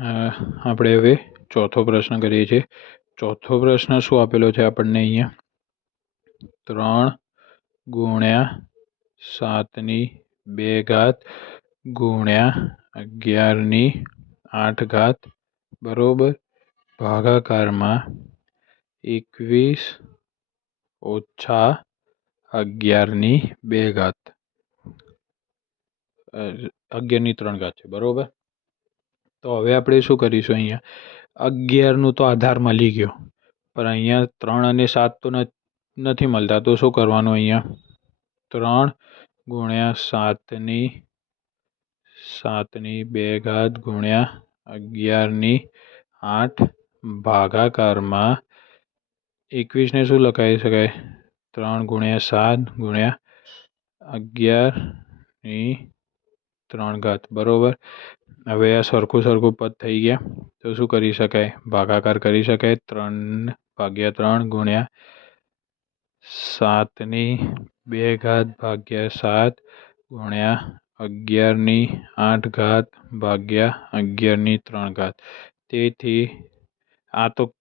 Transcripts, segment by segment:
આપણે હવે ચોથો પ્રશ્ન કરીએ છીએ. ચોથો પ્રશ્ન શું આપેલો છે આપણને અહીંયા? ત્રણ ગુણ્યા સાતની બે ઘાત ગુણ્યા અગિયારની આઠ ઘાત બરોબર? ભાગાકારમાં એકવીસ ઓછા અગિયારની બે ઘાત. અગિયારની ત્રણ ઘાત છે, બરોબર? તો હવે આપણે શું કરીશું અહીંયા? અગિયારનું તો આધાર મળી ગયો. પણ અહીંયા ત્રણ અને સાત તો નથી મળતા. તો શું કરવાનું અહીંયા? ત્રણ ગુણ્યા સાતની સાતની બે ઘાત ગુણ્યા અગિયારની આઠ ભાગાકારમાં એકવીસને શું લખાવી શકાય? ત્રણ ગુણ્યા સાત ગુણ્યા અગિયારની ત્રણ ઘાત. બરાબર? હવે આ સરખું સરખું પદ થઈ ગયા. તો શું કરી શકાય? ભાગાકાર કરી શકાય. ત્રણ ભાગ્યા ત્રણ ગુણ્યા સાતની બે ઘાત ભાગ્યા સાત ગુણ્યા અગિયારની આઠ ઘાત ભાગ્યા અગિયારની ત્રણ ઘાત. તેથી આ તો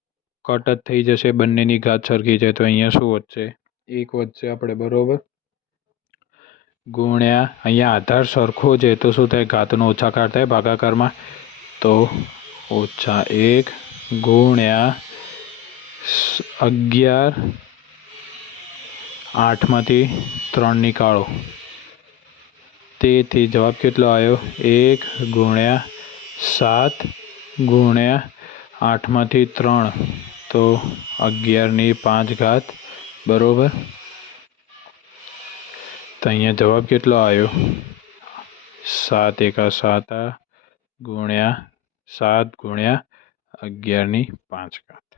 કટ જ થઈ જશે. બંનેની ઘાત સરખી છે તો અહીંયા શું વધશે? એક વધશે આપણે બરાબર. ગુણ્યા, અહીંયા આધાર સરખો છે, તો શું થાય? ઘાતનો ઓછાકાર થાય ભાગાકારમાં? તો ઓછા એક ગુણ્યા અગિયાર આઠમાંથી ત્રણ નીકાળો. તેથી જવાબ કેટલો આવ્યો? એક ગુણ્યા સાત ગુણ્યા આઠમાંથી ત્રણ. તો અગિયારની પાંચ ઘાત, બરાબર? તો અહીંયા જવાબ કેટલો આવ્યો સાત એકા સાત ગુણ્યા સાત ગુણ્યા અગિયારની પાંચ ઘાત